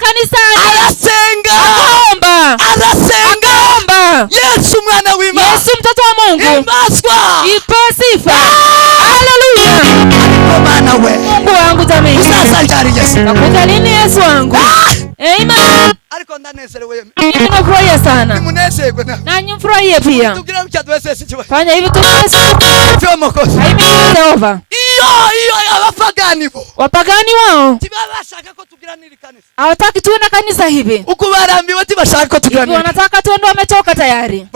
kanisani arasenga Yesu mwana w'Imana, Yesu mtoto wa Mungu, imbazwa, ipewe sifa. Haleluya. Bwana we Mungu wangu jamani, sasa njari Yesu nakuja lini Yesu wangu? Amen. Ariko ndanezerewe, ninafurahia sana. Nimunezerwe na nanyi mfurahie pia. tugira mcyadwese sikiwe Fanya hivi tuweze cyo mokozi haimi Jehova. iyo abapagani bo Wapagani wao tibabashaka ko tugira niri kanisa, hawataki tuwe na kanisa hivi. uko barambiwe tibashaka ko tugira niri, wanataka tuwe, ndio wamechoka tayari.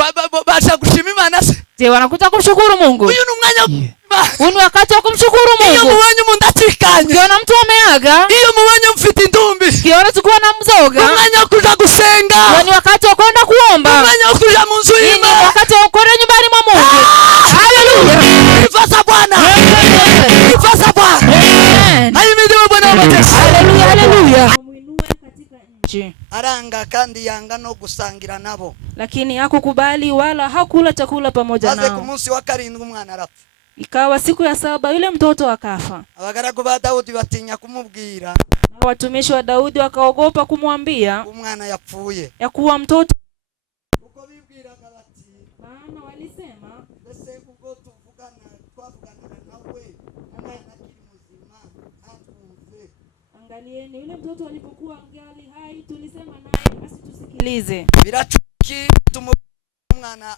Basha kushima Imana se, je, wanakuja kumshukuru Mungu? uyu numwanya Uni wakati wa kumshukuru Mungu. Iyo muwenye mundatikanye, kiona mtu ameaga, iyo muwenye mfite indumbi, kiona tukua na mzoga, umwanya kuja gusenga, wani wakati wa kwenda kuomba, umwanya kuja munzu y'Imana, ni wakati wa kwenda nyumbani mwa Mungu. Haleluya. Ifasa Bwana, ifasa Bwana. Ahimidiwe Bwana wa majeshi. Haleluya, haleluya. Muinue katika nchi. Aranga kandi yanga no gusangira nabo, lakini hakukubali wala hakula chakula pamoja nao. Maze ku munsi wa karindwi umwana arapfa. Ikawa siku ya 7 yule mtoto akafa. Abagaragu ba Daudi batinya kumubwira, na watumishi wa Daudi wakaogopa kumwambia umwana yapfuye, ya kuwa mtoto. uko bibwiraga bati, maana walisema ese ugo twavugana nawe umwana akiri muzima atumve. Angalieni, yule mtoto alipokuwa angali hai tulisema naye asitusikilize. Birachuki umwana,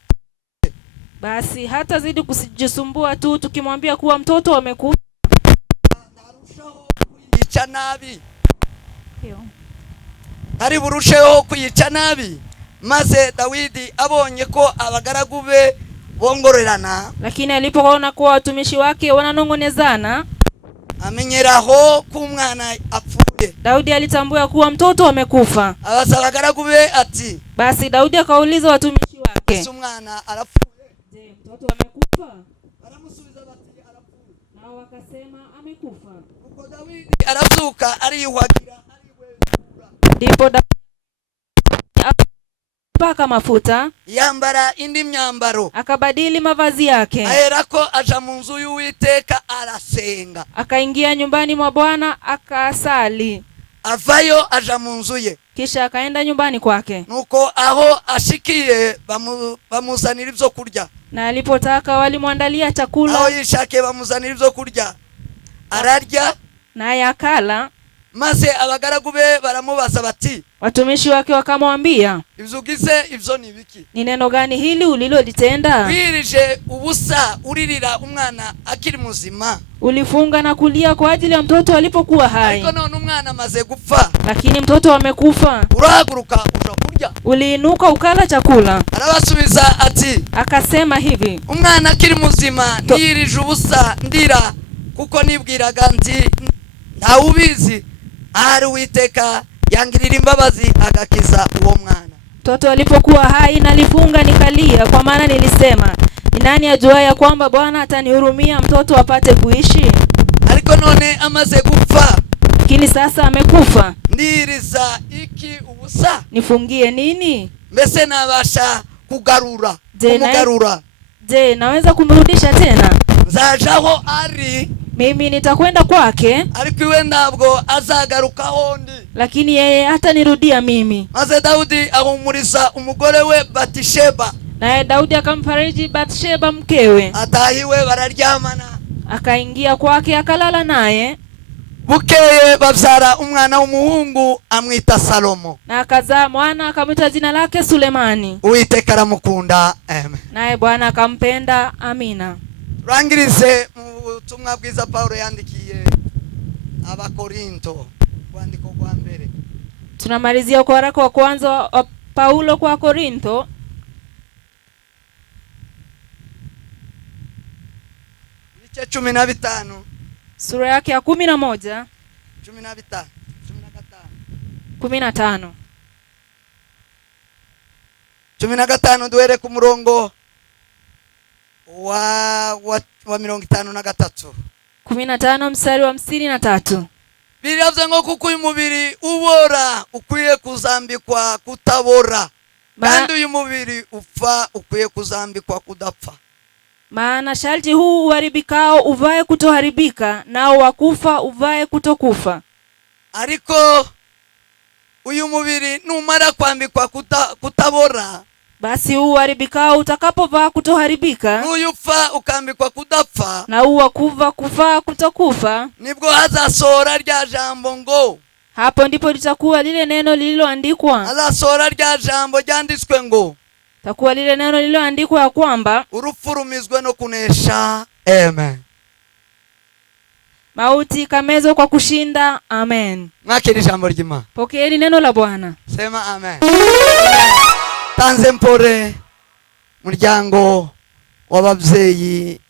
basi hata zidi kusijisumbua tu tukimwambia kuwa mtoto amekufa. Narushaho kuyica nabi, ari burusheho kuyica nabi. Maze Dawidi abonye ko abagaragu be bongorerana, lakini alipoona kuwa watumishi wake wananongonezana, amenyeraho ko umwana apfuye. Daudi alitambua kuwa mtoto amekufa. Abasa abagaragu be ati, basi Daudi akauliza watumishi wake, ese umwana arapfuye? Je, mtoto amekufa? Baramusubiza bati arapfuye. Nao wakasema amekufa. Uko Dawidi arazuka ariyuhagira ariwezura, ndipo Daudi paka mafuta, yambara indi myambaro, akabadili mavazi yake, aherako aja mu nzu y'Uwiteka arasenga, akaingia nyumbani mwa Bwana akasali, avayo aja mu nzu ye, kisha akaenda nyumbani kwake. Nuko aho ashikiye bamuzanira ibyo kurya, na alipotaka walimwandalia chakula, aho yishake bamuzanira ibyo kurya, ararya naye akala. Maze abagaragu be baramubaza bati, watumishi wake wakamwambia, ivyugize ivyo ni biki? ni neno gani hili ulilolitenda? Wirije ubusa uririra umwana akiri muzima, ulifunga na kulia kwa ajili ya mtoto alipokuwa hai, ariko none umwana amaze gupfa, lakini mtoto amekufa, urahaguruka uja kurya? uliinuka ukala chakula. Arabasubiza ati, akasema hivi, umwana akiri muzima niyirije ubusa ndira, kuko nibwiraga nti ntawubizi ari Uwiteka yangirira imbabazi agakiza uwo mwana. mtoto alipokuwa hai nalifunga nikalia, kwa maana nilisema, ni nani ajua ya kwamba Bwana atanihurumia mtoto apate kuishi? Ariko none amaze gupfa, lakini sasa amekufa, ndiriza iki ubusa? nifungie nini? Mbese nabasha kugarura kumugarura? Je, naweza kumrudisha tena? Nzajaho ari, mimi nitakwenda kwake, ariko iwe ntabwo azagaruka hondi, lakini yeye hatanirudia mimi. Maze Daudi ahumuriza umugore we Batisheba, naye Daudi akamfariji Bathsheba mkewe, atahiwe bararyamana, akaingia kwake akalala naye. Bukeye babyara umwana w'umuhungu amwita Salomo, na akazaa mwana akamwita jina lake Sulemani. Uwiteka aramukunda, amen. Naye Bwana akampenda, amina. Rangirize mu butumwa bwiza Paulo yandikiye Abakorinto, rwandiko rwa mbere. Tunamalizia kwa waraka wa kwanza wa Paulo kwa Korintho, ibice 15, sura yake ya 11, 15. 15 duhere ku murongo wa 53. 15 mstari wa 53. Biravuze ngo kuko uyu mubiri ubora ukwiye kuzambikwa kutabora, kandi uyu mubiri upfa ukwiye kuzambikwa kudapfa. Maana sharti huu uharibikao uvae kutoharibika, nao wakufa uvae kutokufa. Ariko uyu mubiri numara kwambikwa kutabora, basi huu uharibikao utakapovaa kutoharibika, n'uyu upfa ukambikwa kudapfa, na huu wa kuvaa kutokufa, nibwo hazasohora rya jambo ngo, hapo ndipo litakuwa lile neno lililoandikwa, hazasohora rya jambo ryanditswe ngo, takuwa lile neno lililoandikwa ya kwamba urupfu rumizwe no kunesha. Amen. Mauti kamezwa kwa kushinda. Amen. Mwakiri jambo ry'Imana. Pokeeni neno la Bwana. Sema amen. Tanze mpore muryango w'ababyeyi,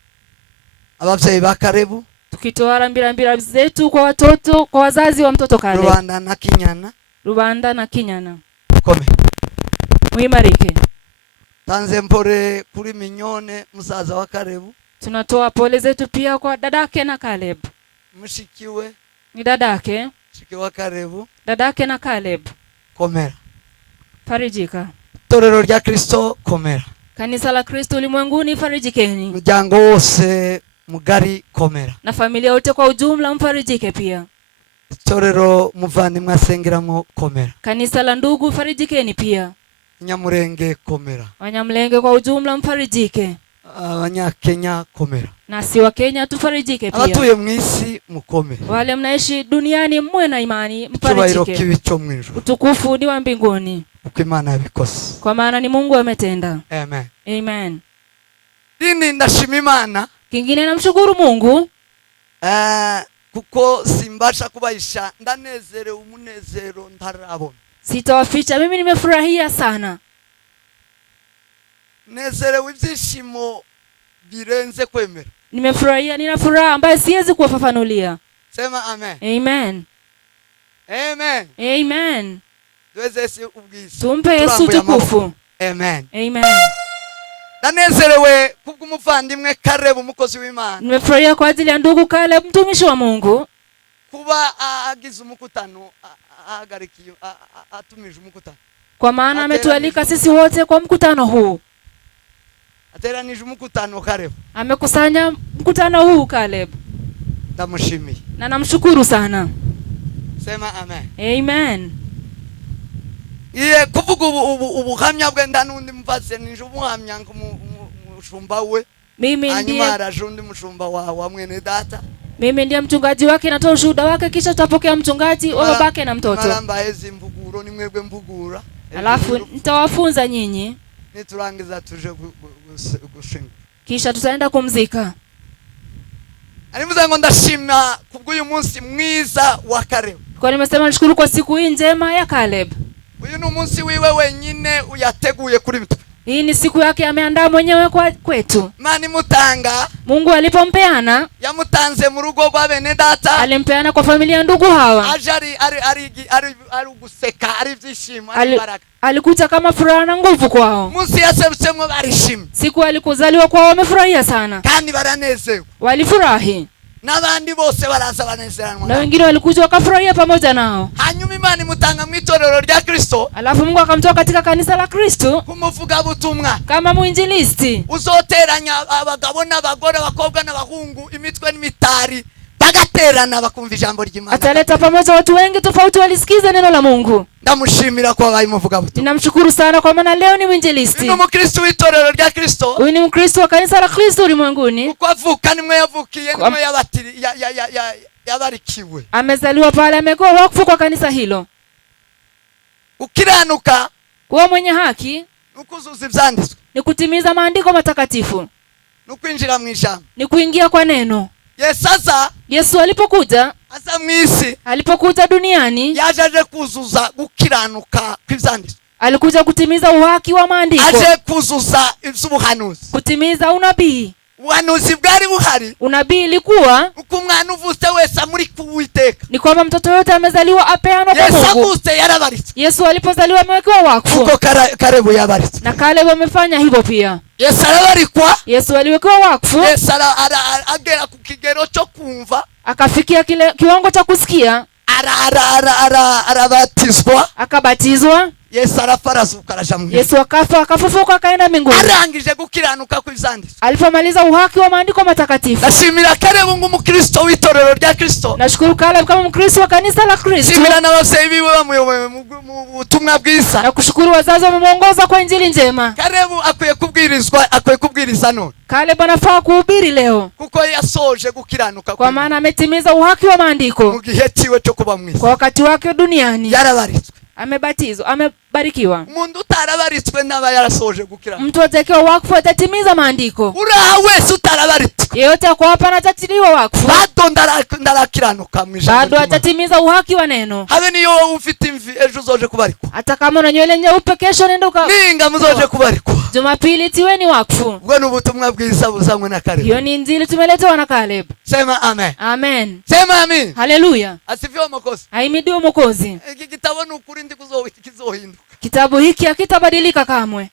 ababyeyi ba Karebu, tukitoa rambirambira zetu kwa watoto, kwa wazazi wa mtoto Karebu, Rubanda na Kinyana. Kome. Muimarike. Tanze mpore kuri Minyone musaza wa Karebu. Tunatoa pole zetu pia kwa dadake na Caleb. Mushikiwe ni dadake, mushikiwa Karebu, dadake na Caleb. Komera. Farijika. Torero rya Kristo komera. Kanisa la Kristo ulimwenguni farijikeni. Muryango wose mugari komera. Na familia yote kwa ujumla mfarijike pia. Torero muvandimwe asengeramo komera. Kanisa la ndugu farijikeni pia. Nyamurenge komera. Wanyamlenge kwa ujumla mfarijike. Abanyakenya komera. Na si wa Kenya tufarijike pia. Abatuye mwisi mukome. Wale mnaishi duniani mwe na imani mfarijike. Utukufu ni wa mbinguni. Uko Imana yabikoze. Kwa maana ni Mungu ametenda. Amen. Amen. Dini ndashima Imana. Kingine namshukuru Mungu. Kuko simbasha kubaisha ndanezere umunezero ntarabona. Sitawaficha, mimi nimefurahia sana. Nezerewe ibyishimo birenze kwemera. Nimefurahia, nina furaha ambayo siwezi kuwafafanulia. Sema amen. Amen. Amen. Amen. Tumpe Yesu utukufu. Amen. Amen. Nanezerewe kubw'umuvandimwe Karebu umukozi w'Imana. Nimefurahia kwa ajili ya ndugu Caleb mtumishi wa Mungu. Kuba agize umukutano ahagarikiye atumije umukutano. Kwa maana ametualika sisi wote kwa mkutano huu. Ateranije umukutano Karebu. Amekusanya mkutano huu Caleb. Ndamushimiye. Na namshukuru sana. Sema amen. Amen. Iye kuvuga ubuhamya bwe ndanundi mvase nije ubuhamya ngumushumba we. Mimi ndiye arajundi mushumba wa mwene data. Mimi ndiye mchungaji wake, natoa ushuhuda wake, kisha tutapokea mchungaji wa babake na mtoto. Maramba ezi mbuguro ni mwebwe mbugura. Alafu nitawafunza nyinyi. Niturangiza tuje gushinga. Kisha tutaenda kumzika. Alimuza ngo ndashima kubw'uyu munsi mwiza wa Karebu. Kwa nimesema nishukuru kwa siku hii njema ya Caleb. Uyu ni umunsi wiwe wenyine uyateguye kuri mtu. Hii ni siku yake ameandaa mwenyewe kwetu. Mani mutanga. Mungu alipompeana, yamutanze mu rugo rwa bene data. Alimpeana kwa familia ndugu hawa. Ari guseka, ari vyishimo, ari baraka. Alikuja kama furaha na nguvu kwao. Munsi yaserutsemwe barishimye. Siku alikuzaliwa kwao wamefurahia sana. Kandi baranezewe. Walifurahi. N'abandi bose baraza banezeranwa. Na wengine walikuja wakafurahia pamoja nao. Hanyuma Imana imutanga mu itorero rya Kristo. Alafu Mungu akamtoa katika kanisa la Kristo kumuvuga butumwa kama muinjilisti. Uzoteranya abagabo n'abagore, abakobwa n'abahungu, imitwe n'imitari, bagaterana bakumva ijambo ry'Imana. Ataleta pamoja watu wengi tofauti walisikiza neno la Mungu. Ndamushimira kwa bayimuvuga butumwa. Ninamshukuru sana kwa maana leo ni muinjilisti. Ni Mkristo w'itorero rya Kristo. Huyu ni Mkristo wa kanisa la Kristo ulimwenguni. Uko avuka nimwe yavukiye nimwe yabatiri yabarikiwe. Amezaliwa pale, amekuwa wakfu kwa kanisa hilo. Ukiranuka kuwa mwenye haki, ukuzuza ivyanditswe, ni kutimiza maandiko matakatifu, nukwinjira mu ijambo, ni kuingia kwa neno. Yesu alipokuja, alipokuja duniani, yaje kuzuza gukiranuka kw'ivyanditswe. Alikuja kutimiza uhaki wa maandiko. Aje kuzuza ivy'ubuhanuzi, kutimiza unabii. Uhanuzi bwari buhari. Unabii ilikuwa uko umwana uvutse wese muri kuwiteka. Ni kwamba mtoto yote amezaliwa apeanwa kwa Mungu. Yesu avutse yarabaritse. Yesu alipozaliwa amewekewa wakfu. Uko Karebu yabaritse. Na Caleb amefanya hivyo pia. Yesu arabarikwa. Yesu aliwekewa wakfu. Yesu agera ku kigero cyo kumva. Akafikia kile kiwango cha kusikia. Arabatizwa. Akabatizwa. Yesu arafarazuka araja mu ijuru. Yesu akafa akafufuka akaenda mbinguni. Arangije gukiranuka kw'ivyanditswe. Alipomaliza uhaki wa maandiko matakatifu. Nashimira Kalebu ng'umukristo w'itorero rya Kristo. Nashukuru Kalebu kama mkristo wa kanisa la Kristo. Nashimira n'abavyeyi biwe bamuyoboye mu butumwa bwiza. Na kushukuru wazazi wamemuongoza kwa injili njema. Kalebu akwiye kubwiriza none. Kalebu anafaa kuhubiri leo. Kuko yasoje gukiranuka kwa maana ametimiza uhaki wa maandiko. Mu gihe ciwe cyo kuba mwisi. Kwa wakati wake duniani. Yarabaritswe. Amebatizwa, amebarikiwa. Umuntu utarabaritswe n'aba yarasoje gukira. Mtu atakiwa wakfu atatimiza maandiko. Uraha wese utarabaritswe. Yeyote kwa hapa atatiliwa wakfu. Bado ndarakiranuka mwijambo. Bado atatimiza uhaki wa neno. Habe niyo ufite imvi ejo uzoje kubarikwa. Hata kama una nywele nyeupe kesho nenda ninga muzoje kubarikwa. Jumapili tiweni wakfu. Ubwo n'ubutumwa bwiza buzanywe na Kalebu. Hiyo ni injili tumeletewa na Kalebu. Sema amen. Amen. Sema amen. Haleluya. Asifiwe Mwokozi. Ahimidiwe Mwokozi. Iki kitabu ni ukuri ndi kizohinduka. Kitabu hiki hakitabadilika kamwe.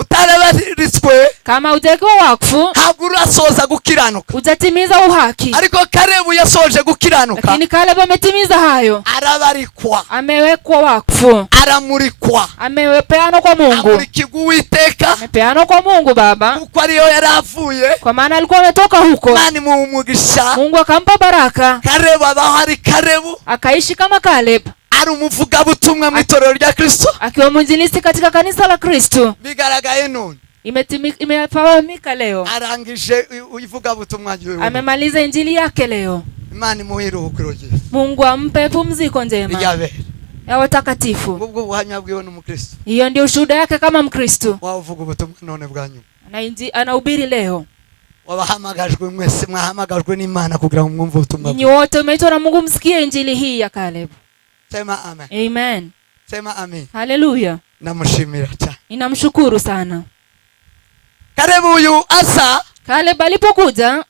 Utarabaritswe kama utekewa wakfu ntabwo urasoza gukiranuka. Utatimiza uhaki. Ariko Kalebu yasoje gukiranuka. Lakini Kalebu ametimiza hayo. Arabarikwa. Amewekwa wakfu. Aramurikwa. Amepeanwa kwa Mungu. Amurikirwa Uwiteka. Amepeanwa kwa Mungu Baba. Kuko ariyo yaravuye. Kwa maana alikuwa ametoka huko. Nani muumugisha. Mungu akampa baraka. Kalebu abaho ari Kalebu. Akaishi kama Kalebu. Ari umuvugabutumwa mu itorero rya Kristo. Akiwa mwinjilisti katika kanisa la Kristo. Bigaragaye none. Imefahamika leo. Arangije uivugabutumwa jiwe. Amemaliza injili yake leo. Imana imuhiruhukiro rye. Mungu ampe pumziko njema. Yabe. Ya watakatifu. Ubwo buhamya bwiwe n'umukristo. Hiyo ndio ushuhuda yake kama Mkristo. Wavuga ubutumwa none bwanyu. Anahubiri leo. Wabahamagajwe mwese mwahamagajwe n'Imana kugira ngo mwumve ubutumwa. Ninyi wote umeitwa na Mungu msikie injili hii ya Kalebu. Sema amen. Amen. Sema amen. Haleluya. Namushimira cyane. Ninamshukuru sana. Kalebu uyu asa. Kalebu alipokuja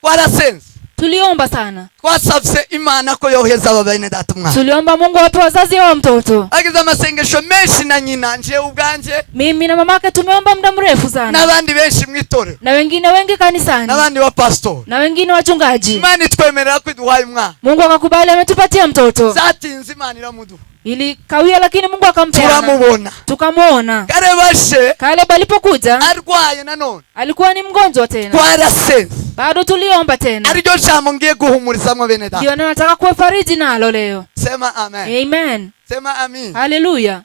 twarasenze. Tuliomba sana. Twasabye Imana ko yoheza ababene data umwana. Tuliomba Mungu awape wazazi wa mtoto. Agize amasengesho menshi na nyina nje ubwanje. Mimi na mamake tumeomba muda mrefu sana. N'abandi benshi mwitorero. Na wengine wengi kanisani. N'abandi wa pastor. Na wengine wachungaji. Imana itwemerera ko iduhaye umwana. Mungu akakubali ametupatia mtoto. Zatinze Imana iramuduha. Ili kawia lakini Mungu akampeana. Turamubona. Tukamuona. Kalebu alipokuja arwaye nanone. Alikuwa ni mgonjwa tena. Twarasenze. Bado tuliomba tena. Ariryo jambo ngiye guhumurizamo bene data. Ndio nataka kuwafariji nalo leo. Sema amen. Amen. Sema amen. Haleluya.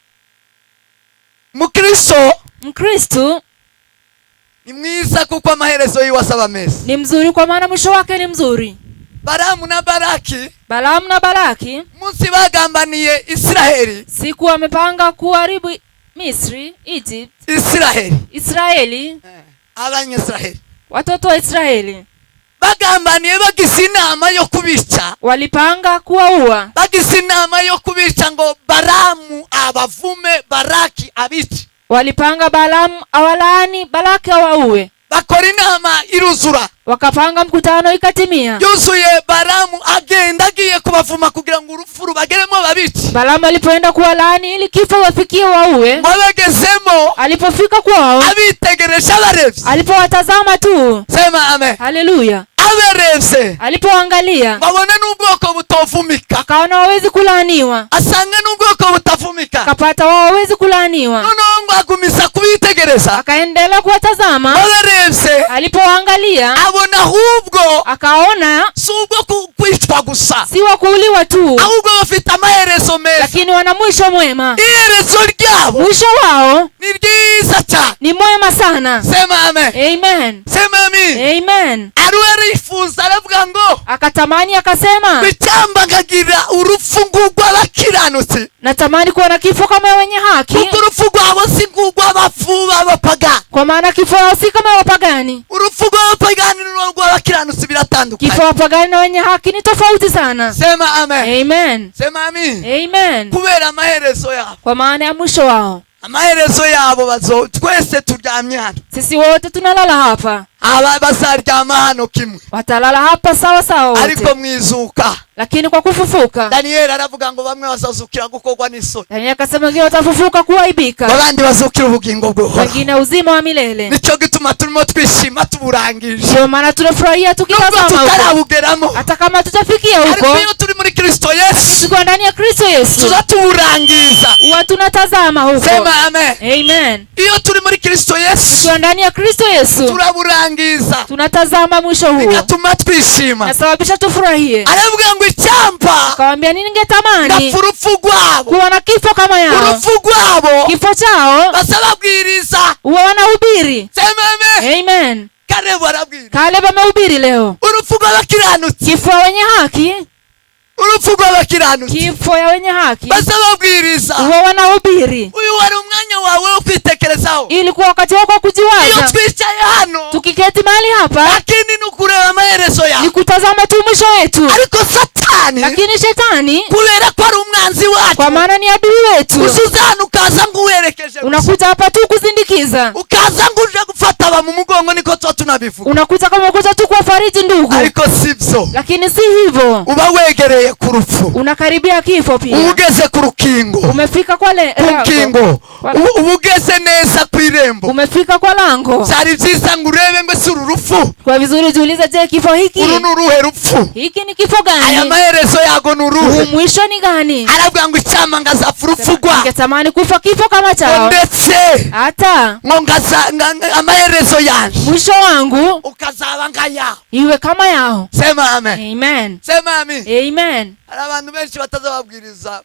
Mkristo ni mwiza kuko amaherezo yiwasaba meza. Ni mzuri kwa maana mwisho wake ni mzuri. Balamu na Balaki munsi bagambaniye Israeli. Siku wamepanga kuharibu Misri, Egypt. Israeli. Abanyisraeli. Watoto wa Israeli. Bagambaniye bagize inama yo kubica. Walipanga kuwaua. Bagize inama yo kubica ngo Balamu abavume Balaki abice. Walipanga Balamu awalaani Balaki awaue. Bakora inama iruzura. Wakapanga mkutano ikatimia. Yuzuye Balamu agenda agiye kubavuma kugira ngo urupfu rubageremo babice. Balamu alipoenda kuwalaani ili kifo wafikie waue. Mwabagezemo. Alipofika kwao. Abitegereje abarebye. Alipowatazama tu. Sema amen. Haleluya. Abarebye. Alipoangalia. Babona n'ubwoko butovumika. Akaona hawezi kulaaniwa. Asanga n'ubwoko butavumika. Akapata wao hawezi kulaaniwa. Noneho agumisa kubitegereza. Akaendelea kuwatazama. Abarebye. Alipoangalia. Abona ahubwo. Akaona. Subwo kwicwa gusa. Si wa kuuliwa tu. Ahubwo bafite amaherezo meza. Lakini wana mwisho mwema. Iherezo ryabo. Mwisho wao. Ni ryiza cyane. Ni mwema sana. Sema amen. Amen. Sema amen. Amen. Arifuza aravuga ngo. Akatamani akasema. Bicyamba ngagira urupfu rw'abakiranutsi. Natamani kuona kifo kama wenye haki. Kuko urupfu rwabo si rw'abapfu b'abapagani. Kwa maana kifo wao si kama wapagani. Urupfu rw'abapagani n'urw'abakiranutsi biratandukanye. Kifo wapagani na wenye haki ni tofauti sana. Sema amen. Amen. Sema amen. Amen. Kubera amaherezo yabo. Kwa maana ya mwisho wao. Amaherezo yabo twese turyamye hano. Sisi wote tunalala hapa. Aba bazaryama hano kimwe. Watalala hapa sawa sawa wote. Ariko mwizuka. Lakini kwa kufufuka. Daniel aravuga ngo bamwe bazazukira gukorwa n'isoni. Daniel akasema ngiyo watafufuka kuaibika. Abandi bazukira ubugingo bwo. Wengine uzima wa milele. Nico gituma turimo twishima tuburangije. Ndio maana tunafurahia tukitazama huko. Tutarabugeramo. Hata kama tutafikia huko. Ariko iyo turi muri Kristo Yesu. Tuko ndani ya Kristo Yesu. Tuzatuburangiza. huwa tunatazama huko. Sema amen. Amen. Iyo turi muri Kristo Yesu, tukiwa ndani ya Kristo Yesu, turaburangiza, tunatazama mwisho huo, bigatuma twishima, nasababisha tufurahie. aravuga ngo icyampa Akawaambia nini ningetamani urupfu rwabo, kuwa na kifo kama yao. urupfu rwabo, Kifo chao basababwiriza, huwa wanahubiri. sema amen. Amen. Kalebu arabwira, Kaleb amehubiri leo. urupfu rw'abakiranutsi, Kifo ya wenye haki, urupfu rw'abakiranutsi, kifo ya wenye haki, basababwiriza. huwa wanahubiri. Uyu wari umwanya wawe wo kwitekerezaho. Ilikuwa wakati wako Iyo kujiwaza. twicaye hano, Tukiketi mahali hapa lakini nukureba amaherezo ni yawe, kutazama tu mwisho wetu. ariko Satani Lakini shetani, kubera ko ari umwanzi wacu, kwa maana ni adui wetu, usuzana ukaza ngo uherekeje, unakuja hapa tu kuzindikiza, ukaza ngo uje gufata aba mu mugongo, niko tuba tunabivuga. unakuja kama ukuja tu kuwafariji ndugu, Ariko sivyo, lakini si hivyo. uba wegereye ku rupfu, Unakaribia kifo pia. ugeze ku rukingo, Umefika kwa rukingo, ugeze neza ku irembo. Umefika kwa lango. Zari vyiza ngo urebe ngo si uru rupfu, Kwa vizuri jiulize, je, kifo hiki, uru ni uruhe rupfu, hiki ni kifo aya gani? maherezo yago ni uruhe? Mwisho ni gani? Aravuga ngo icyama ngazapfa urupfu rwa, Ningetamani kufa kifo kama chao, ndetse hata ngo amaherezo yanje mwisho wangu ukazaba nkaya. iwe kama yao. Sema amen. Amen. Sema amen. Amen. Hari abantu benshi batazababwiriza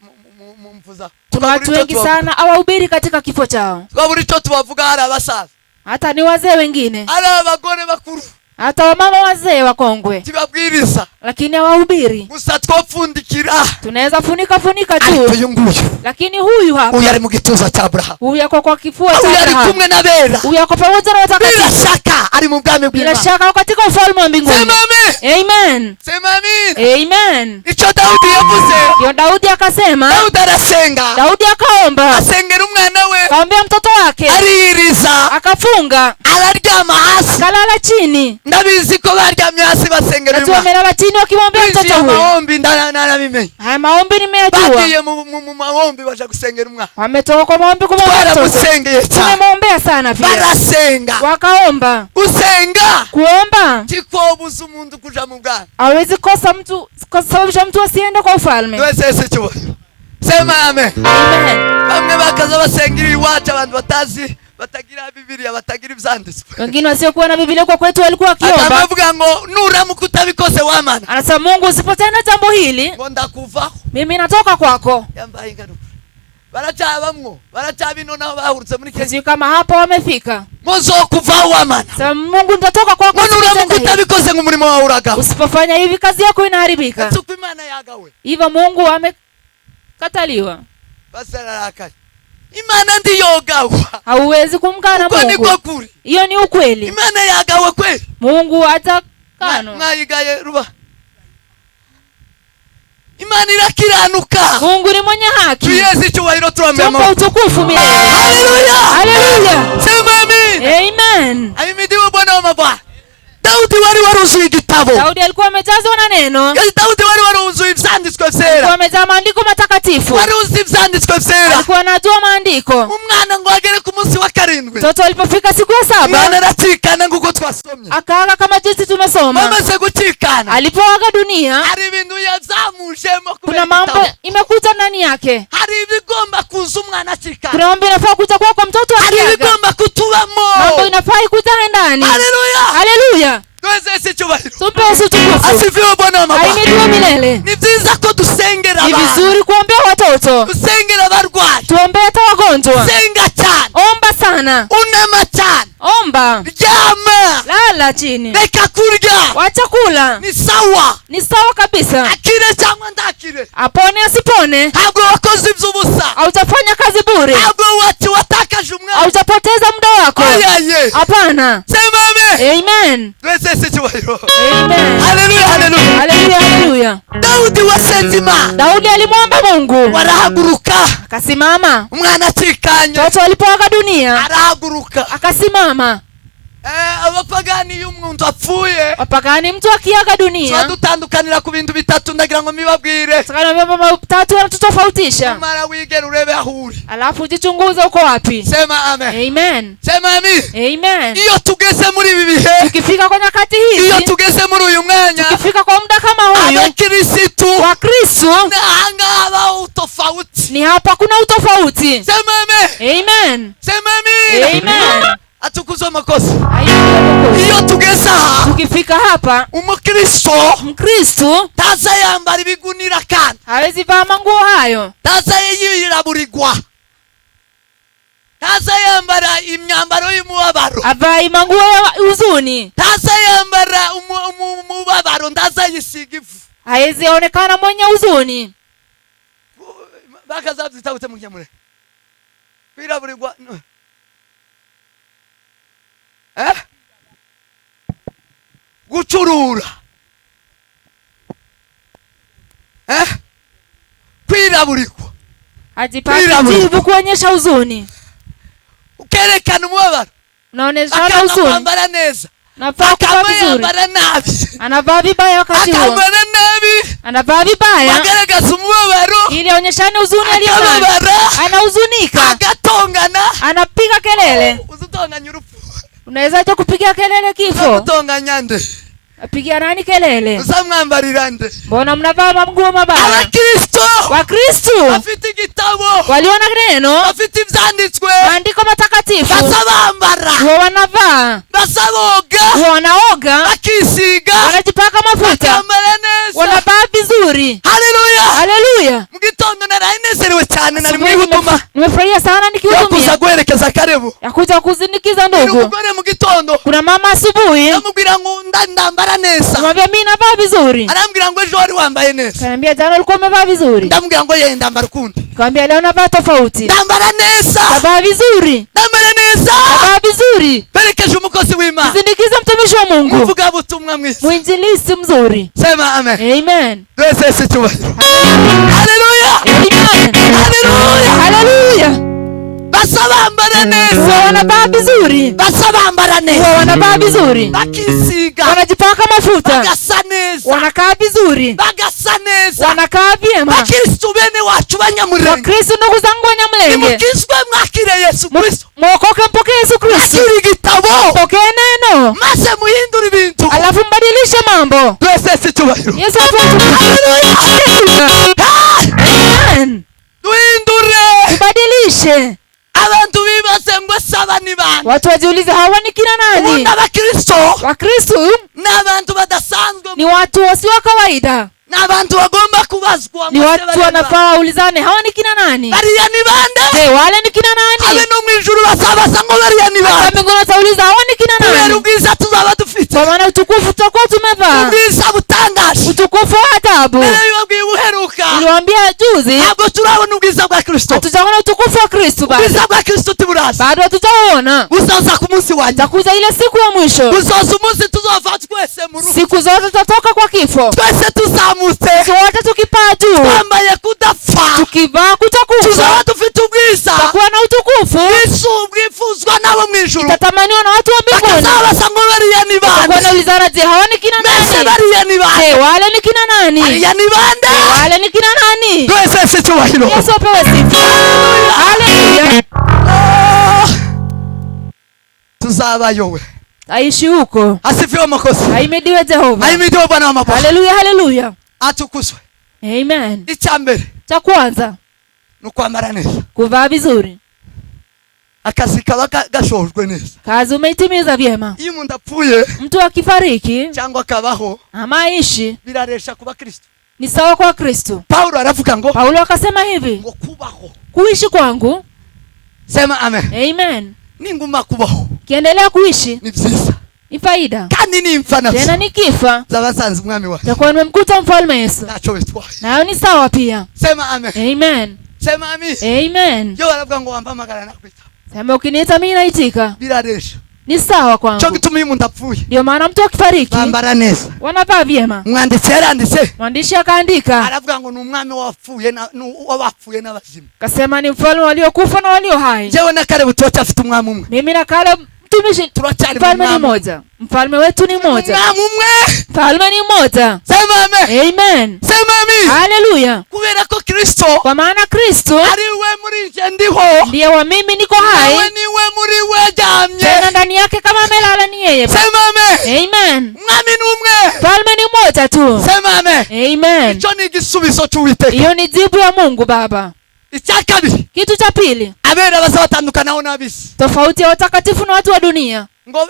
mu mvuza. Tuna watu wengi sana awahubiri katika kifo chao. Twaburi cyo tubavuga, hari abasaza, Hata ni wazee wengine, hari abagore bakuru, hata wamama wazee wakongwe, tibabwiriza, lakini hawahubiri. gusa twopfundikira. Tunaweza funika Ariko tu, uyu nguyu, lakini huyu hapa, uyu ari mu gituza cya Abrahamu, huyu yako kwa kifua cha uyu ari Abrahamu, kumwe n'abera, huyu yako pamoja na bila watakatifu, shaka ari mu bwami bila bw'Imana. shaka katika ufalme wa mbinguni. Sema amen. Amen. Sema amen. Amen. Icyo Dawudi yavuze, Yo Daudi akasema, Dawudi arasenga, Daudi akaomba, asengera umwana we, akaombea mtoto wake, ariyiriza, akafunga, araryama hasi. kalala chini. Ndabizi ko baryamye hasi basengera Watu Imana. wamelala chini wakimwombea mtoto huyu. Maombi narabimenye, Haya maombi nimeyajua. bagiye mu maombi baje gusengera umwana, Wametoka kwa maombi kumwombea mtoto. twaramusengeye cyane, Tumemwombea sana pia. barasenga. Wakaomba. Usenga Kuomba kikobuza umuntu kuja mu bwana, hawezi kosa mtu, kusababisha mtu asiende kwa ufalme. twese cyubahiro. Sema amen. Amen. Bamwe bakaza basengera iwacu, abantu batazi, batagira Bibiliya, batagira ivyanditswe. Wengine wasiokuwa na Biblia kwa kwetu walikuwa wakiomba. Akavuga ngo nuramuka utabikose wamana, Anasema, Mungu usipotenda jambo hili, ngo ndakuvaho, mimi natoka kwako. yambaye ingaruka. Baracabamwo, baracabinonaho bahurutse muri Kenya, Sisi kama hapa wamefika. muzokuvaho wamana, Sema, Mungu nitatoka kwako ngo nuramuka usipotenda hili. utabikoze ngo umurimo wawe uragaho. Usipofanya hivi kazi yako inaharibika. Tuko Imana yagawe, Hivyo Mungu amekataliwa. basi ararakaye. Imana ndi yogawa, Hauwezi kumkana uko niko Mungu. kuri. Hiyo ni ukweli. Imana yagawe kweli, Mungu hatakano. mwayigaye ruba. Imana irakiranuka, Mungu ni mwenye haki. tuyeze icyubahiro turamya Tumpa amaboko. utukufu milele. Haleluya, Haleluya. sema amen. Amen. Ahimidiwe Bwana wa mabwana. Daudi wari waruzuye igitabo, Daudi alikuwa amejazwa na neno. Daudi wari waruzuye ivyanditswe Alikuwa vyera, amejaa maandiko matakatifu. waruzi ivyanditswe vyera. Alikuwa anajua maandiko. Umwana ngo agere ku munsi wa karindwi, Mtoto alipofika siku ya 7, umwana aracikana nguko twasomye. akaaga kama jinsi tumesoma. Bamaze gucikana, Alipoaga dunia, hari ibintu yazamujemo kubera kuna mambo igitabo. imekuja ndani yake. Hari ibigomba kuza umwana acikana, Kuna mambo inafaa kuja kwa mtoto hari akiaga. ibigomba kutubamo. Mambo inafaa kuja ndani. Haleluya, Haleluya. twese icyubahiro. Tumpe Yesu utukufu. Asifiwe Bwana wa mabwana. Ahimidiwe milele. Ni byiza ko dusengera Ni abantu, vizuri kuombea watoto. dusengera abarwayi, Tuombee hata wagonjwa. senga cyane, Omba sana. unama cyane, Omba. ryama, Lala chini. reka kurya, Wacha kula. ni sawa, Ni sawa kabisa. akire cyangwa ndakire. Apone asipone, Ntabwo wakoze iby'ubusa, haujafanya kazi bure. ntabwo watakaje umwanya. Haujapoteza muda wako. Oyaye, Hapana. sema amen. Amen. Twese icyubahiro. Amen. Haleluya, haleluya. Haleluya, haleluya. Dawudi wasenze Imana, Daudi alimwomba Mungu. warahaguruka, Akasimama. umwana acikanye, Mtoto alipoaga dunia, arahaguruka, akasimama. abapagani iyo umuntu apfuye, wapagani mtu akiaga dunia dutandukanira ku bintu bitatu ndagira ngo mibabwire. Sakana mambo tatu wanatutofautisha. Mara wigera urebe ahuri. Alafu jichunguze uko wapi. Sema amen. Amen. Sema amen. Amen. Iyo tugeze muri ibi bihe, tukifika kwa nyakati hizi, iyo tugeze muri uyu mwanya, tukifika kwa muda kama huyu, Abakristo wa Kristo hanga utofauti. Ni hapa kuna utofauti. Sema amen. Amen. Sema amen. Amen. Atukuzwe makosa. Amen. Iyo tugeze aha, tukifika hapa, Mkristo taza yambara ibigunira kandi hawezi vaa manguo hayo. Taza yiraburigwa. Taza yambara imyambaro y'umubabaro. Avai manguo ya huzuni. Taza yambara umubabaro, ndaza yisiga ivu. Hawezi onekana mwenye huzuni. Bakazabyita mu Kinyamure. Kwiraburigwa. Gucurura. Kwiraburigwa. Hajipaka jibu kuonyesha huzuni. Ukerekana umubabaro. Unaonyesha huzuni. Akambara neza. Nafaa kuvaa vizuri. Anavaa vibaya wakati huo. Akambara nabi. Anavaa vibaya. Agaragaza umubabaro. Ili aonyeshane huzuni aliyonayo. Anahuzunika. Agatongana. Anapiga kelele. Uzutonganya urupfu. Unaweza tu kupiga kelele kifo. Utonganya nde. Apigia nani kelele? Usamwambarira nde. Mbona mnavaa manguo mabaya? Abakristo. Wakristo. Afite igitabo. Waliona neno. Afite ivyanditswe. Maandiko matakatifu. Basabambara. Wanavaa. Basaboga. Wanaoga. Bakisiga. Wanajipaka mafuta. Wanavaa vizuri. Haleluya. Haleluya. Mugitondo naranezerewe cyane nari mwihutuma. Nimefurahia sana nikihudumia. Yakuza guherekeza Karebu. Yakuja kuzindikiza ndugu. Umugore mugitondo. Kuna mama asubuhi. Namubwira ngo ndambara neza. Mwambia mimi navaa vizuri. Anambwira ngo ejo wari wambaye neza. Kanambia jana ulikuwa umevaa vizuri. Ndamubwira ngo yeye ndambara ukundi. Kanambia leo navaa tofauti. Ndambara neza. Navaa vizuri. Ndambara neza. Navaa vizuri. Perekeje umukozi w'Imana. Zindikiza mtumishi wa Mungu. Mvuga butumwa mwiza. Mwinjilisti mzuri. Sema amen. Amen. Twese cyubahiro. Haleluya. Amen. Haleluya. Haleluya. Basabambara neza. Wanavaa vizuri. Basabambara neza. Wanavaa vizuri. Bakisiga. Wanajipaka mafuta. Bagasa neza. Wanakaa vizuri. Bagasa neza. Wanakaa vyema. Bakristo bene wacu banyamurenge. Wakristo ndugu zangu Banyamulenge. Nimukizwe mwakire Yesu Kristo. Mwokoke mpokee Yesu Kristo. Mwakire igitabo. Pokee neno. Maze muhindure ibintu. Alafu mbadilishe mambo. Twese cyubahiro. Yesu atukuzwe. Haleluya. Amen. Duhindure. Mbadilishe. Abantu bibaze ngo saba ni bande. Watu wajiulize hawa ni kina nani? N'abakristo. Wakristo n'abantu badasanzwe. Ni watu wasio kawaida. N'abantu bagomba kubazwa. Ni watu wanafaa waulizane hawa ni kina nani? Bariya ni bande. Je, wale ni kina nani? Abe no mwijuru basabasa ngo bariya ni bande. Mbinguni watauliza hawa ni kina nani? Kubera ubwiza tuzaba dufite. Kwa maana utukufu tutakuwa tumevaa. Ubwiza butangaje. Utukufu wa ajabu. Nibabwiye uheruka. Niliwaambia juzi. Ntabwo turabona ubwiza bwa Kristo. Hatujaona utukufu wa Kristo bado. Ubwiza bwa Kristo tiburaza. Bado hatujaona. Uzaza ku munsi wa nyuma. Takuja ile siku ya mwisho. Uzaza umunsi tuzova twese mu ruhu. Siku zote tutatoka kwa kifo. Twese tuzamutse. Wote tukipaa juu. Twambaye kudafa. Tukivaa kutokufa. Tuzaba dufite ubwiza. Takuwa na utukufu. Yesu bwifuzwa nabo mwijuru. Tatamaniwa na watu wa mbinguni. Bakazabasa ngo bariya ni bande. Takuwa naulizana je hawa ni kina Mese nani? bariya ni bande. Je, wale ni kina nani? Bariya ni bande. Je, wale ni kina nani? Twese cyubahiro. Yesu apewe sifa. Haleluya. Tuzabayowe. Aishi huko. Asifiwe makosi. Ahimidiwe Jehova. Ahimidiwe Bwana wa mabwana. Haleluya, haleluya. Atukuzwe. Amen. Icyambere. Cha kwanza Nukwambara neza. kuvaa vizuri. Akazi kaba gashojwe neza. Kazi umeitimiza vyema. Iyo umuntu apfuye Mtu akifariki cyangwa kabaho ama aishi biraresha kuba Kristo. ni sawa kwa Kristo. Paulo aravuga ngo Paulo akasema hivi, ngo kubaho. kuishi kwangu. Sema amen. Amen. Ninguma kubaho. Kiendelea kuishi Ni byiza. ni faida. Kandi ni imfana. Tena nikifa Zabasanze umwami wacu. takuwa nimemkuta mfalme Yesu. Nacho bitwaye. Nayo ni sawa pia. Sema amen. Amen. Sema amen. Amen. Yo baravuga ngo wampamagara nakwita. Sema ukiniita mimi naitika. Biraresha. Ni sawa kwangu. Cyo gituma umuntu apfuye. Ndio maana mtu akifariki Bambara neza. wanavaa vyema. Mwanditsi yaranditse. Mwandishi akaandika. Aravuga ngo ni umwami wapfuye wabapfuye n'abazimu. Kasema ni mfalme waliokufa na walio hai. Jewe na Kalebu tuwacha afite umwami umwe. Mimi na Kale mtumishi, turacyari mfalme ni mu mwami. mmoja, mfalme wetu ni mmoja, Umwami umwe. mfalme ni mmoja. Sema amen. Amen. Sema amen. Haleluya. Kubera ko Kristo Kwa maana Kristo ari we muri nje ndiho, ndiye wa mimi niko hai, nawe ni we muri we aryamye. tena ndani yake kama amelala ni yeye. Sema amen. Amen. Umwami ni umwe. Mfalme ni mmoja tu. Sema amen. Amen. Icyo ni igisubizo cy'Uwiteka. Hiyo ni jibu ya Mungu Baba. Icya kabiri, Kitu cha pili, abera bazabatandukanaho n'abisi. tofauti ya watakatifu na watu wa dunia. Ngo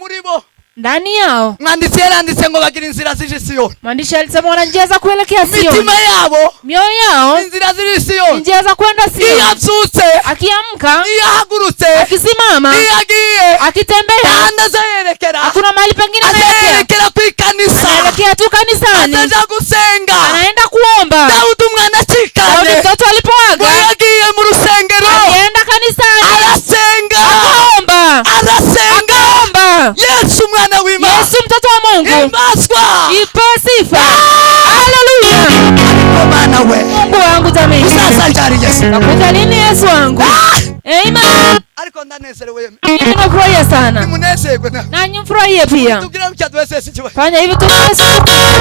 muri bo Ndani yao mwanditsi yaranditse ngo bagira inzira zije Siyoni. mwandishi alisema wana njia za kuelekea Sioni. Mitima yabo Mioyo yao inzira ziri ni Siyoni. njia za kwenda Iyo Sioni. abyutse, Akiamka, iyo ahagurutse, akisimama, iyo agiye, akitembea, kandi azayerekera. hakuna mahali pengine anaelekea. Azayerekera ku ikanisa. Anaelekea tu kanisani. Azaja gusenga. Anaenda kuomba. Dawudi umwana Daudi acikanye, mtoto ngo alipoaga, yagiye mu rusengero, alienda kanisani. arasenga, Akaomba. arasenga. Akaomba. Yesu umwana w'Imana, Yesu mtoto wa Mungu. himbazwa. Ipe sifa. Haleluya. Ariko Mana we, Mungu wangu jamani. uzaza ryari Yesu? Nakuja lini Yesu wangu? Amen. Ariko ndanezerewe. Mimi nimefurahia sana. Nimunezerwe na. Nanyi mfurahie pia. Tugira mcya twese kibaye. Fanya hivi tu Yesu.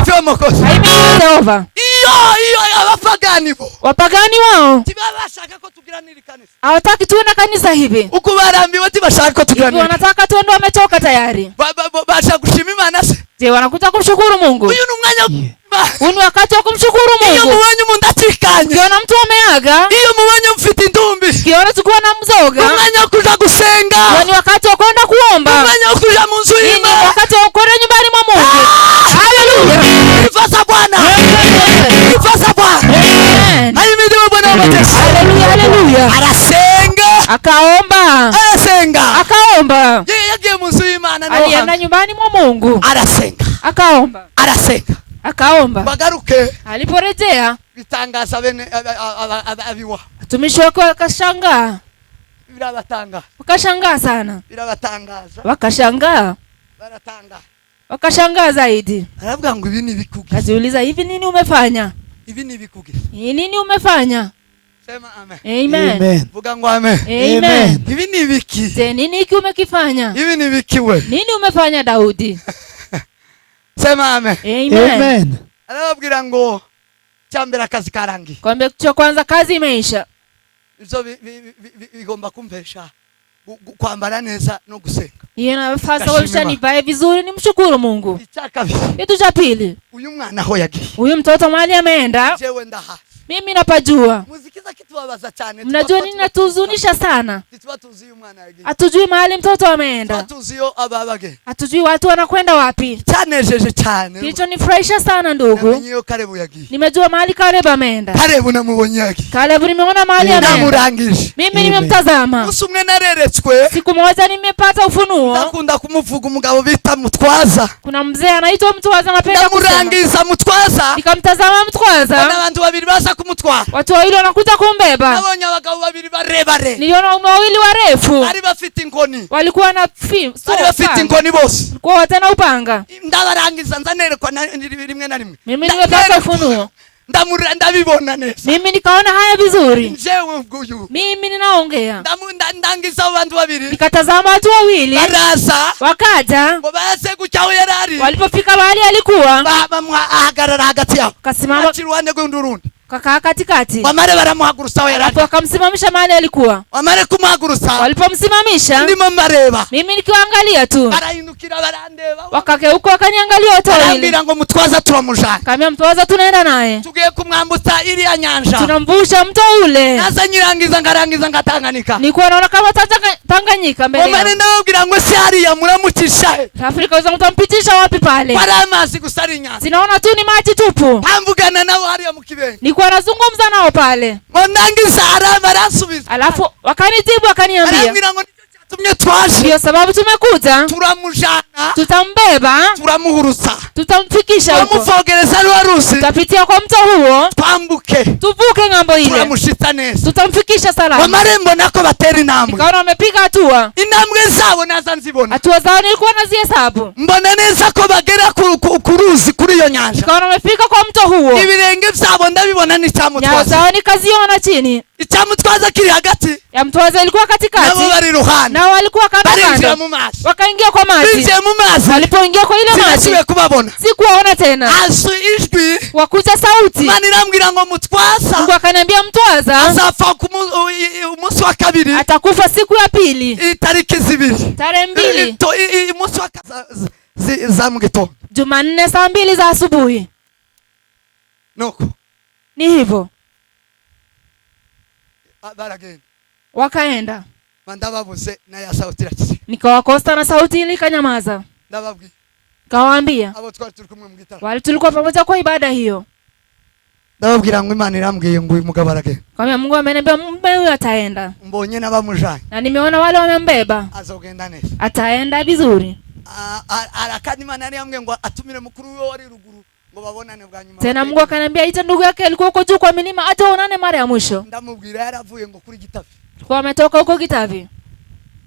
Fyo mokozi. Haimi Jehova. Iyo abapagani bo. Wapagani wao Tibabashaka ko tugira niri kanisa. hawataki tuende kanisa hivi. Uko barambiwe tibashaka ko tugira Hivi niri. wanataka tuende wamechoka tayari. Basha gushima Imana se. Je, wanakuja kumshukuru Mungu? Uyu ni umwanya. Huu ni wakati wa kumshukuru Iyo Mungu. mubonye umuntu acikanye. Ukiona mtu ameaga, Iyo mubonye mfite indumbi. ukiona tukiwa na mzoga, Umwanya wo kuja gusenga. huo ni wakati wa kwenda kuomba. Umwanya wo kuja mu nzu Hii ni y'Imana. wakati wa kwenda nyumbani mwa Mungu. Haleluya. Ifasa Bwana. Ifasa Bwana. Amen. Ayimidi Bwana w'amatesi. Haleluya, haleluya. Arasenga. Akaomba. Arasenga. Akaomba. Yeye yagiye mu nzu y'Imana Alienda nyumbani mwa Mungu. arasenga. Akaomba. Arasenga. Akaomba. Bagaruke Aliporejea, bitangaza bene abiwa. watumishi wake wakashangaa. Birabatanga. Wakashangaa sana. Birabatangaza. Wakashangaa. Baratanga. Wakashangaa zaidi. Aravuga ngo ibi ni bikugi. Kajiuliza, hivi nini umefanya? Ibi ni bikugi. Hii nini umefanya? Sema amen. Amen. Vuga ngo amen. Amen. Ibi ni biki. Je, nini hiki umekifanya? Ibi ni biki we. Nini umefanya Daudi? Sema amen. Amen. Arababwira ngo cyambera akazi karangi. Kwambia kitu cha kwanza, kazi imeisha. Ibyo bigomba kumpesha kwambara neza no gusenga. Hiyo nafasi walisha nivae vizuri nimshukuru Mungu. Icyaka biki. Kitu cha pili, Uyu mwana ho yagiye. huyu mtoto mahali ameenda, Jewe ndaha. mimi napajua. Muzikiza kitubabaza cyane. Mnajua nini natuhuzunisha sana? Tuba tuzi uyu mwana yagiye. Hatujui mahali mtoto ameenda. Tuba tuziyo ababage. Hatujui watu wanakwenda wapi. Cyanejeje cyane. Kilichonifurahisha sana ndugu, Namenye yo Kalebu yagiye. nimejua mahali Kaleb ameenda. Kalebu namubonye yagiye. Kaleb nimeona mahali ameenda. Namurangije. Mimi nimemtazama. Musi umwe nareretswe. Siku moja nimepata ufunuo. Ndakunda kumuvuga umugabo bita Mutwaza. Kuna mzee anaitwa Mtwaza, napenda kusema. Ndamurangiza Mutwaza. Nikamtazama Mtwaza. Bana abantu babiri baza kumutwara. Watu wawili wanakuja kumbeba. Nabonye abagabo babiri barebare. Niliona waume wawili warefu. Bari bafite inkoni. Walikuwa na Bari bafite inkoni bose. kwa watena upanga. Ndabarangiza nzanerekwa rimwe na rimwe. Mimi nimepata ufunuo. Ndabibona neza. Mimi nikaona haya vizuri. Njewe nguyu. Mimi ninaongea. Ndangiza abantu babiri. Nikatazama watu wawili. Baraza. Wakaja. Ngo baze gucyaho yarari. Walipofika mahali alikuwa. Ahagarara hagati yao. Kasimama Akiruhande rw'undurundi. kakaa katikati. Wamare baramuhagurusa aho yarari. Wakamsimamisha mahali alikuwa. Wamare kumuhagurusa. Walipomsimamisha, ndimo mbareba. mimi nikiwaangalia tu. Barahindukira barandeba. Wakageuka wakaniangalia wote wawili. Barambira ngo Mutwaza turamujana. Kamia Mtwaza tunaenda naye. Tugiye kumwambutsa iriya nyanja. Tunamvusha mto ule. Naza nyirangiza ngarangiza ngatanganika. Nilikuwa naona kama Tanganyika mbele. Omane ndababwira ngo si hariya muramukisha he. Afrika utampitisha wapi pale? Para amazi gusara inyanja. Sinaona tu ni maji tupu. Pambugana nabo hariya mu kibenga. Nilikuwa nazungumza nao pale. Mondangiza arama arasubiza. Alafu wakanijibu wakaniambia. Arambwira ngo tumye twaje. Ndio sababu tumekuja. Turamujana. Tutambeba. Turamuhurusa. Tutamfikisha huko. Turamufogereza ruwarusi. Tutapitia kwa mto huo. Twambuke. Tuvuke ngambo ile. Turamushitsa neza. Tutamfikisha salama. Wamarembo nako batera intambwe. Nikaona wamepiga hatua. Intambwe zabo naza nzibona. Hatua zao nilikuwa nazihesabu. Mbona neza ko bagera ku ruzi kuri iyo nyanja. Nikaona wamefika kwa mto huo. Ibirenge byabo ndabibona ni cyamutwaza. Nyayo zao nikaziona chini. icyamutwaza kiri hagati, ya mtwaza ilikuwa katikati, nabo bari ruhande, na walikuwa kando barinjira kando, mu mazi. wakaingia kwa maji. Binjiye mu mazi, Walipoingia kwa ile maji sinasubiye kubabona. sikuwaona tena. Asu ijwi, Wakuja sauti, Imana irambwira ngo mutwaza Mungu akaniambia mtwaza azapfa ku munsi wa kabiri, atakufa siku ya pili, itariki zibiri, tarehe 2 munsi wa za mu gitondo. Jumanne saa 2 za asubuhi. Nuko Ni hivyo baragenda, wakaenda, mandababuze na ya sauti irakize, nikawakosta na sauti ile ikanyamaza. ndababwira Kawaambia abo twari turi kumwe mu gitaro, wale tulikuwa pamoja kwa ibada hiyo, ndababwira ngo Imana irambwiye ngo uyu mugabo aragenda. kwa Mungu ameniambia mume huyu ataenda, Mbonye n'abamujanye, na nimeona wale wamembeba, azogenda neza. ataenda vizuri. Arakani Imana yari yambwiye ngo atumire mukuru we wari ruguru ngo babonane bwa nyuma. Tena Mungu akaniambia ita ndugu yake alikuwa huko juu kwa milima ataonane mara ya mwisho. Ndamubwira yaravuye ngo kuri Gitavi, Kwa ametoka huko Gitavi,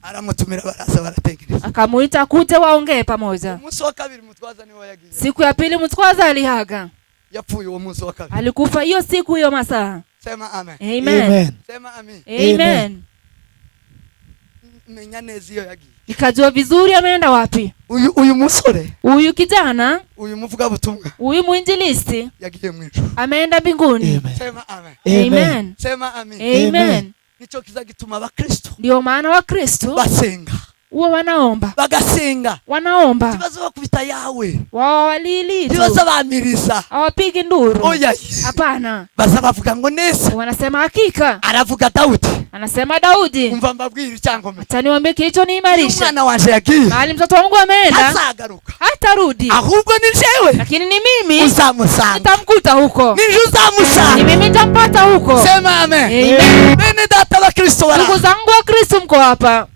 aramutumira baraza barategereza. akamuita kute waongee pamoja. Umunsi wa kabiri mutwaza niwe yagiye, Siku ya pili mtwaza alihaga, yapfuye uwo munsi wa kabiri. alikufa hiyo siku hiyo masaa. Sema amen. Amen. Sema amen. Amen. Menya neza iyo yagiye. Nikajua vizuri ameenda wapi. Uyu musore, Huyu kijana, uyu muvuga butumwa huyu mwinjilisti yagiye mu ijuru. ameenda mbinguni. Sema amen. Amen. Sema amen. Amen. Nico kiza gituma abakristo Ndio maana wa Kristo basenga, huwa wanaomba, bagasenga, wanaomba, kibazo bakubita yawe, wao walili tu, kibazo bamiriza, hawapigi nduru. oya, Hapana, baza bavuga ngo neza, wanasema hakika. aravuga Daudi, Anasema Daudi, umva mbabwira icyangome, ataniambia kilichoniimarisha. umwana wanje yagiye, Mahali mtoto wangu ameenda azagaruka, hatarudi, ahubwo ni jewe lakini ni mimi uzamusanga, nitamkuta huko, ni uzamusanga. ni mimi nitampata huko. Sema amen. Amen. Bene data abakristo Ndugu bara, zangu wa Kristo mko hapa,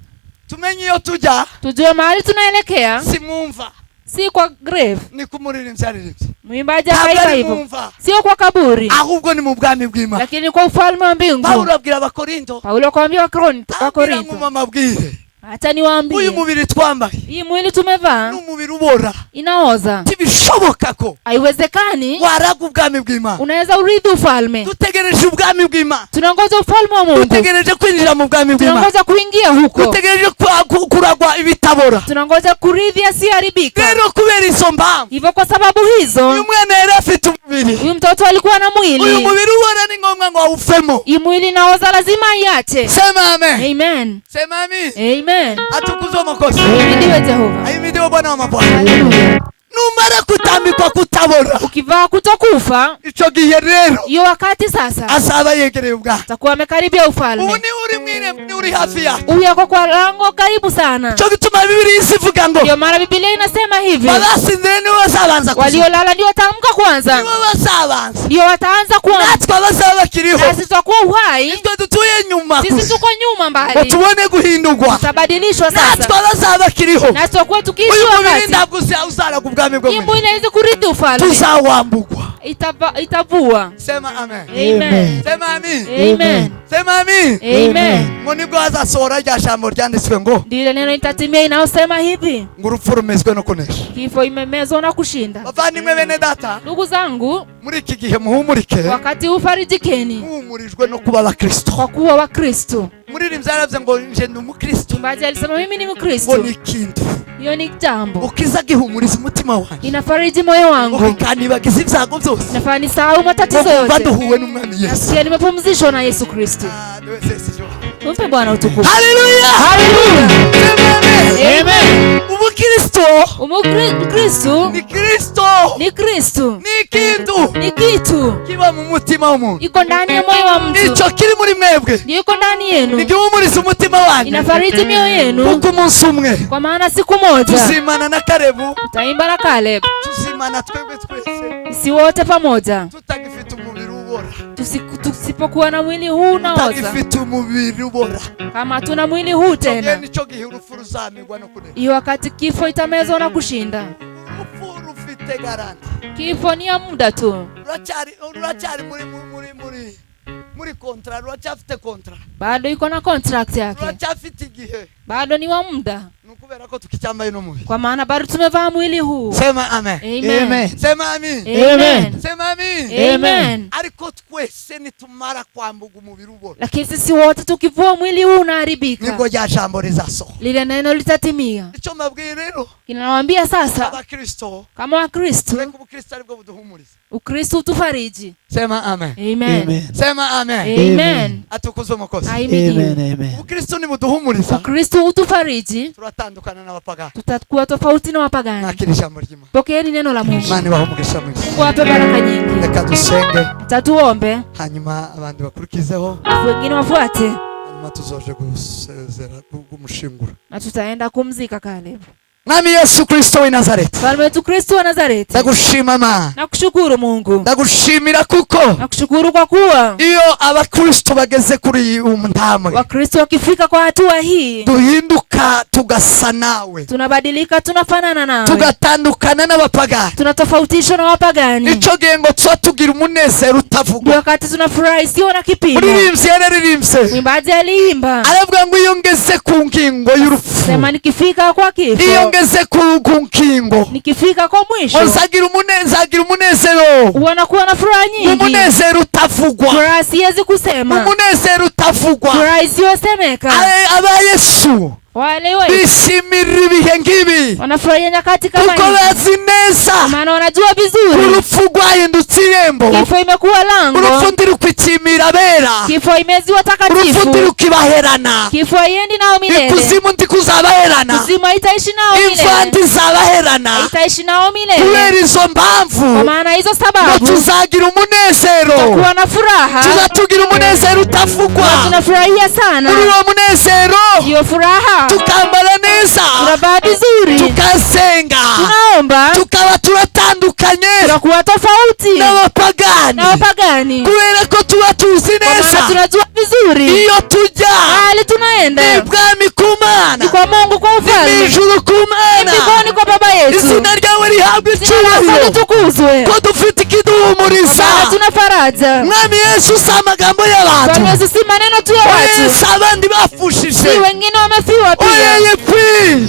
tumenye iyo tujya, tujue mahali tunaelekea, simumva si kwa grave. ni kumuririmbyi aririmbye, Mwimbaji akaimba hivyo, mumva, sio kwa kaburi, ahubwo ni mu bwami bw'Imana. lakini kwa ufalme wa mbingu. Paulo abwira abakorinto, Paulo akamwambia abwira Wakorintho, mu mabwire, acha uyu niwaambie, mubiri twambaye hii mwili tumevaa n'umubiri ubora, inaoza. ntibishoboka ko Haiwezekani waraga ubwami bw'Imana. unaweza urithi ufalme. Dutegereje ubwami bw'Imana, Tunangoja ufalme wa Mungu, dutegereje kwinjira mu bwami bw'Imana, tunangoja kuingia huko, dutegereje kuragwa ibitabora. tunangoja kurithi asiharibika. Rero kubera izo mpamvu, Hivyo kwa sababu uyu hizo, mwana yari afite umubiri, huyu mtoto alikuwa na uyu mwili. mubiri ubora ni ngombwa ngo awufemo. Hii mwili naoza, lazima iache. Sema amen. Amen. Sema amen. Amen. Atukuzwe Mwokozi. Ahimidiwe Jehova. Ahimidiwe Bwana wa mabwana. Haleluya. Numara kutambikwa kutabora, Ukivaa kutokufa, ico gihe rero hiyo wakati sasa azaba yegereye ubwami. atakuwa amekaribia Ubu ufalme. ni uri mwire, ni uri hafi yake. Huyu yako kwa lango karibu sana. Ico gituma Biblia isivuga ngo Ndio maana Biblia inasema hivi, abasinzire nibo bazabanza kuzuka, waliolala ndio wataamka kwanza, nibo bazabanza, ndio wataanza kuamka. natwe abazaba bakiriho, Na sisi tutakuwa uhai, nitwe dutuye nyuma sisi tuko nyuma ngo mbali, tubone guhindurwa, tutabadilishwa natwe sasa, abazaba bakiriho. na tutakuwa tukiishi Uyu mubiri wakati. ntabwo uzaraga ubwami bwo Hii mu mwili haiwezi kurithi ufalme, tuzawambugwa. itavua. Sema amen. Amen. Sema amen. Amen. Sema amen. Amen. Ngo nibwo hazasohora rya jambo ryanditswe ngo Ndilo neno itatimia inayosema hivi, ngo urupfu rumezwe no kunesha. kifo imemezwa na kushinda. Bavandimwe bene data, Ndugu zangu, muri iki gihe muhumurike, wakati ufarijikeni muhumurijwe no kuba abakristo. kwa kuwa wa Kristo. Muririmbyi yaravuze ngo nje ndi umukristo, Mchungaji alisema mimi ni ngo Mkristo. ni ikintu Hiyo ni jambo ukiza gihumuriza umutima wanjye, inafariji moyo ngo wangu, kikanibagiza ibyago byose, nafaa nisahau matatizo ngo kumva yote, duhuwe n'umwami Yesu. nasikia nimepumzishwa na Yesu Kristo. Tumpe Bwana utukufu. Haleluya. Haleluya. Sema amen. Amen. Umukristo Kristo ni Kristo, ni Kristo, ni ikintu ni kitu kiba mu mutima w'umuntu, iko ndani ya moyo wa mtu, icyo kiri muri mwebwe ndio iko ndani yenu, nigihumuriza umutima wanyu, inafariji mioyo yenu, kuko umunsi umwe kwa maana siku moja tuzimana na Kalebu, tutaimba na Caleb, tuzimana twebwe twese, si wote pamoja, tutagifite umubiri ubora, tusipokuwa na mwili huu naoza, tutagifite umubiri ubora. kama tuna mwili huu tena, Nicyo gihe urupfu ruzamirwa no kunesha. hiyo wakati kifo itamezwa na kushinda. Urupfu rufite garanti, Kifo ni ya muda tu, ruracyari muri kontra, ruracyafite kontra, bado iko na contract yake, ruracyafite igihe. bado ni wa muda. nukubera ko tukicyambaye no mubiri. Kwa maana bado tumevaa mwili huu. Sema amen. Amen. Sema amen. Amen. Sema amen. Amen. Ariko twese nitumara kwambuga umubiri ubona. Lakini sisi wote tukivua mwili huu unaharibika. Nibwo rya jambo rizasohoka. Lile neno litatimia. Icyo mbabwiye rero. Kinawaambia sasa Abakristo. kama Wakristo. Reka ubukristo aribwo buduhumuriza. Ukristo utufariji. Sema amen. Amen. Sema amen. Amen. Atukuzwe umukozi. Amen. Ukristo ni buduhumuriza. Ukristo utufariji. Turatandukana n'abapagani. Tutakuwa tofauti na wapagani. Nakiri jambo ry'Imana. Pokeeni neno la Mungu. Imana ibahumugisha mwese. Mungu ape baraka nyingi. Reka dusenge. Tatuombe. Hanyuma abandi bakurikizeho. Wengine wafuate. Hanyuma tuzoje gusezera kumushingura. Na tutaenda kumzika Caleb. Mwami Yesu Kristo wa Nazareti. Mfalme wetu Kristo wa Nazareti. Ndagushima Mana. Nakushukuru Mungu. Ndagushimira kuko. Nakushukuru kwa kuwa iyo abakristo bageze kuri umntambwe. Wakristo wakifika kwa hatua hii. Duhinduka tugasa nawe. Tunabadilika tunafanana nawe. Tugatandukana n'abapagani. Tunatofautishwa na wapagani. Ico gihe ngo tugira umunezero utavugwa. Wakati tunafurahi sio na kipimo. Muririmbyi yararimbye. Mwimbaji aliimba. Aravuga ngo iyo ngeze ku ngingo y'urupfu. Sema nikifika kwa kifo. Ngeze ku nkingo nikifika kwa mwisho uzagira umunezero wanakuwa na furaha nyingi umunezero utavugwa furaha siwezi kusema umunezero utavugwa furaha isiyosemeka aba Yesu wale wewe bishimira ibihe ngibi wanafurahia nyakati kama hizi kuko bazi neza maana wanajua vizuri urupfu rwahindutse irembo kifo imekuwa lango urupfu ndirukwitimira bera kifo imeziwa takatifu urupfu ndirukibaherana kifo haiendi nao milele ikuzimu ndikuzabaherana kuzimu haitaishi nao milele imva ndizabaherana haitaishi nao milele kubera izo mpamvu kwa maana hizo sababu tuzagira umunezero kuwa na furaha tuzatugira umunezero utavugwa tunafurahia sana muri uwo munezero hiyo furaha tukambara neza tunavaa vizuri tukasenga tunaomba tukaba turatandukanye tunakuwa tofauti n'abapagani kubera ko tuba tuzi neza tunajua vizuri iyo tujya hali tunaenda ibwami kumana kwa Mungu kwa ufalme ijuru kumana mbinguni kwa Baba yetu izina ryawe rihabwe icyubahiro tukuzwe ko dufite ikiduhumuriza tuna faraja Mwami Yesu si amagambo y'abantu Bwana Yesu si maneno tu ya watu abandi bafushije si wengine wamefiwa pia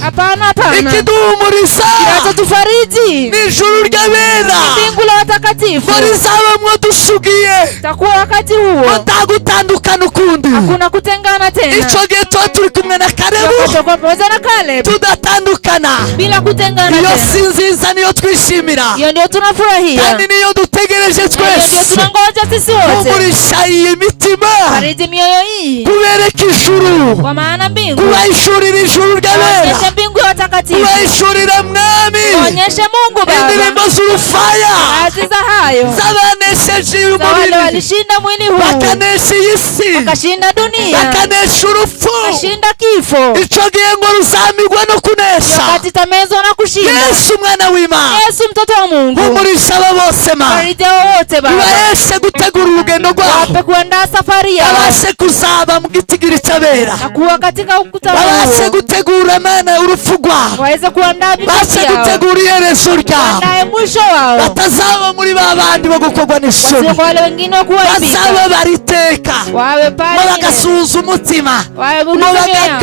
hapana ikiduhumuriza kinatufariji ni ijuru ry'abera mbingu la watakatifu barizabamwo dusugiye takuwa wakati huo batagutandukana ukundi hakuna kutengana tena ico gihe tuba turi kumwe na Caleb tudatandukana bila kutengana iyo si nziza niyo twishimira iyo ndio tunafurahia kandi niyo dutegereje twese ndio tunangoja sisi wote umurisha iyi mitima fariji mioyo hii kubereka ijuru kwa maana mbingu kubahishurira ijuru ry'abera onyesha mbingu ya watakatifu kubahishurira Mwami onyeshe Mungu Baba indirimbo z'urufaya kazi za hayo zabanesheje umubiri walishinda mwili huu bakanesha iyi si wakashinda dunia bakanesha urupfu wakashinda kifo ico gihe ngo ruzamirwa no kunesha wakati tamezwa na kushinda Yesu mwana w'Imana Yesu mtoto wa Mungu umurisha abo bose ma fariji wote Baba ibaheshe gutegura urugendo rwabo wape kuandaa safari yao babashe kuzaba mu gitigiri cy'abera na kuwa katika ukutano babashe gutegura Mana urupfu rwabo waweze kuandaa babashe gutegura iherezo ryabo naye mwisho wao batazaba muri babandi bo gukorwa n'isoni wale wengine kuaibika bazaba bariteka wawe pale bagasuza umutima wawe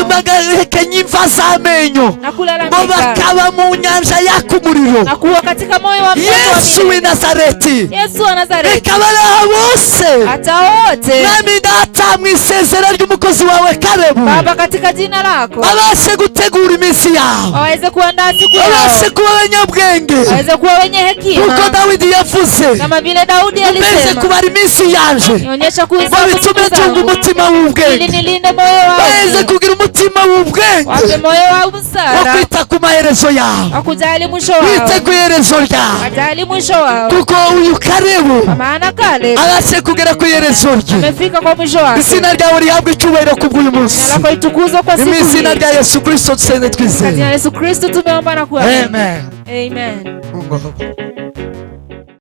bagahekenya imva z'amenyo bo bakaba mu nyanja yaka umuriro na kuwa katika moyo wa Yesu w'i Nazareti Yesu wa Nazareti ikabara bose hata wote nami data mu isezera ry'umukozi wawe Caleb Baba katika jina lako babashe gutegura iminsi yabo waweze kuandaa siku yao babashe kuba abanyabwenge waweze kuwa wenye hekima kuko Dawidi yavuze kama vile Daudi alisema kubara iminsi yanje nionyesha kuhesabu bitume tunga umutima w'ubwenge ili nilinde moyo wangu baweze kugira umutima w'ubwenge wape moyo wa busara wakwita ku maherezo yawe wakujali mwisho wao wite ku iherezo ryawe wajali mwisho wao kuko uyu Caleb kwa maana Caleb abashe kugera ku iherezo rye amefika kwa mwisho wake izina ryawe rihabwe icyubahiro kubw'uyu munsi jina lako litukuzwe kwa siku mu izina hii rya Yesu Kristo tusende katika twizeye jina la Yesu Kristo tumeomba na kuamini amen amen Mungu